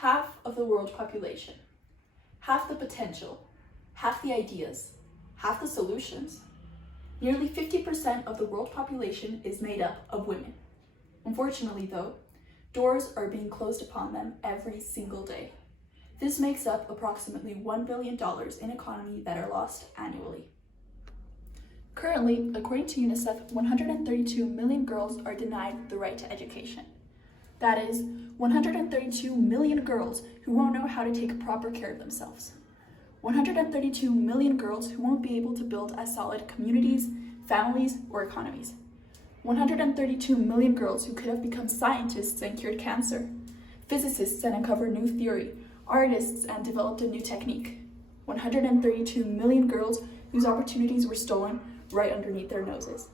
half of the world population, half the potential, half the ideas, half the solutions. Nearly 50% of the world population is made up of women. Unfortunately though, doors are being closed upon them every single day. This makes up approximately $1 billion in economy that are lost annually. Currently, according to UNICEF, 132 million girls are denied the right to education. That is, 132 million girls who won't know how to take proper care of themselves. 132 million girls who won't be able to build as solid communities, families, or economies. 132 million girls who could have become scientists and cured cancer, physicists and uncovered new theory, artists and developed a new technique. 132 million girls whose opportunities were stolen right underneath their noses.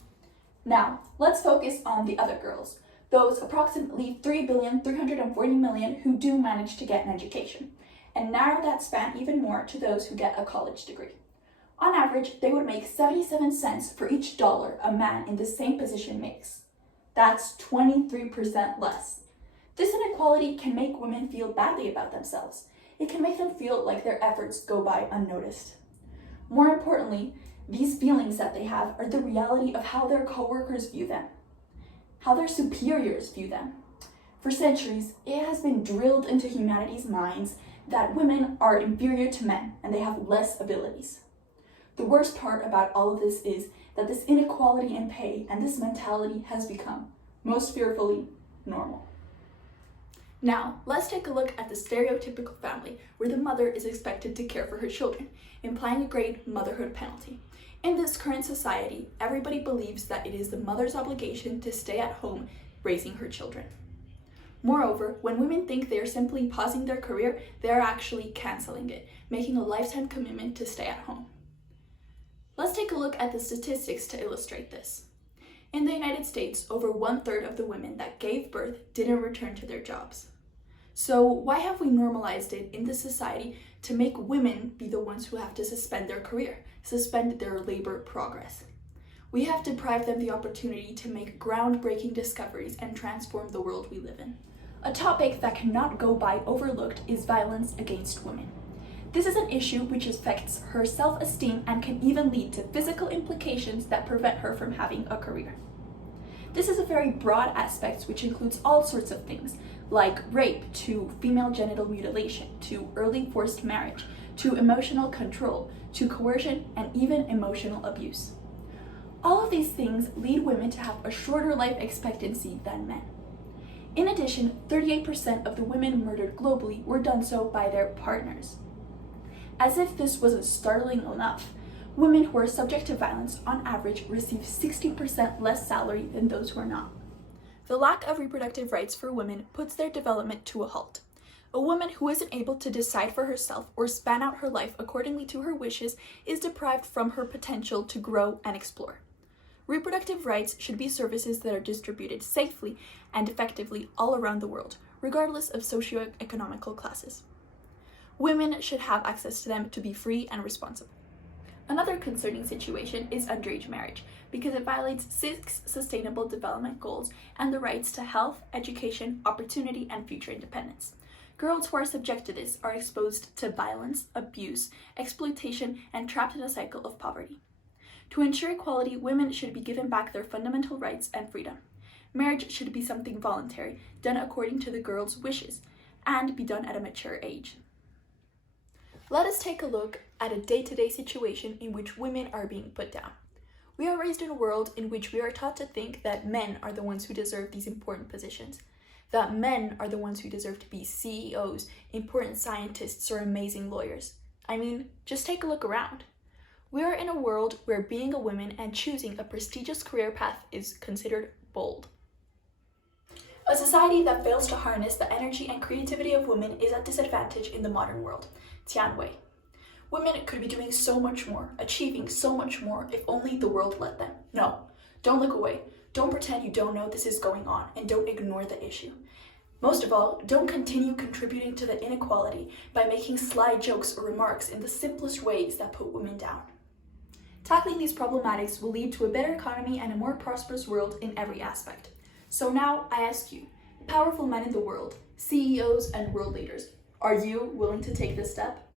Now, let's focus on the other girls, those approximately 3,340,000,000 who do manage to get an education, and narrow that span even more to those who get a college degree. On average, they would make 77 cents for each dollar a man in the same position makes. That's 23% less. This inequality can make women feel badly about themselves. It can make them feel like their efforts go by unnoticed. More importantly, these feelings that they have are the reality of how their coworkers view them, how their superiors view them. For centuries, it has been drilled into humanity's minds that women are inferior to men and they have less abilities. The worst part about all of this is that this inequality in pay and this mentality has become, most fearfully, normal. Now, let's take a look at the stereotypical family where the mother is expected to care for her children, implying a great motherhood penalty. In this current society, everybody believes that it is the mother's obligation to stay at home raising her children. Moreover, when women think they are simply pausing their career, they are actually canceling it, making a lifetime commitment to stay at home. Let's take a look at the statistics to illustrate this. In the United States, over 1/3 of the women that gave birth didn't return to their jobs. So why have we normalized it in this society to make women be the ones who have to suspend their career, suspend their labor progress? We have deprived them the opportunity to make groundbreaking discoveries and transform the world we live in. A topic that cannot go by overlooked is violence against women. This is an issue which affects her self-esteem and can even lead to physical implications that prevent her from having a career. This is a very broad aspect which includes all sorts of things, like rape, to female genital mutilation, to early forced marriage, to emotional control, to coercion, and even emotional abuse. All of these things lead women to have a shorter life expectancy than men. In addition, 38% of the women murdered globally were done so by their partners. As if this wasn't startling enough, women who are subject to violence on average receive 60% less salary than those who are not. The lack of reproductive rights for women puts their development to a halt. A woman who isn't able to decide for herself or span out her life accordingly to her wishes is deprived from her potential to grow and explore. Reproductive rights should be services that are distributed safely and effectively all around the world, regardless of socioeconomical classes. Women should have access to them to be free and responsible. Another concerning situation is underage marriage, because it violates 6 Sustainable Development Goals and the rights to health, education, opportunity, and future independence. Girls who are subject to this are exposed to violence, abuse, exploitation, and trapped in a cycle of poverty. To ensure equality, women should be given back their fundamental rights and freedom. Marriage should be something voluntary, done according to the girl's wishes, and be done at a mature age. Let us take a look at a day-to-day situation in which women are being put down. We are raised in a world in which we are taught to think that men are the ones who deserve these important positions, that men are the ones who deserve to be CEOs, important scientists, or amazing lawyers. I mean, just take a look around. We are in a world where being a woman and choosing a prestigious career path is considered bold. A society that fails to harness the energy and creativity of women is at disadvantage in the modern world. Théa. Women could be doing so much more, achieving so much more if only the world let them. No, don't look away. Don't pretend you don't know this is going on, and don't ignore the issue. Most of all, don't continue contributing to the inequality by making sly jokes or remarks in the simplest ways that put women down. Tackling these problematics will lead to a better economy and a more prosperous world in every aspect. So now I ask you, powerful men in the world, CEOs and world leaders. Are you willing to take this step?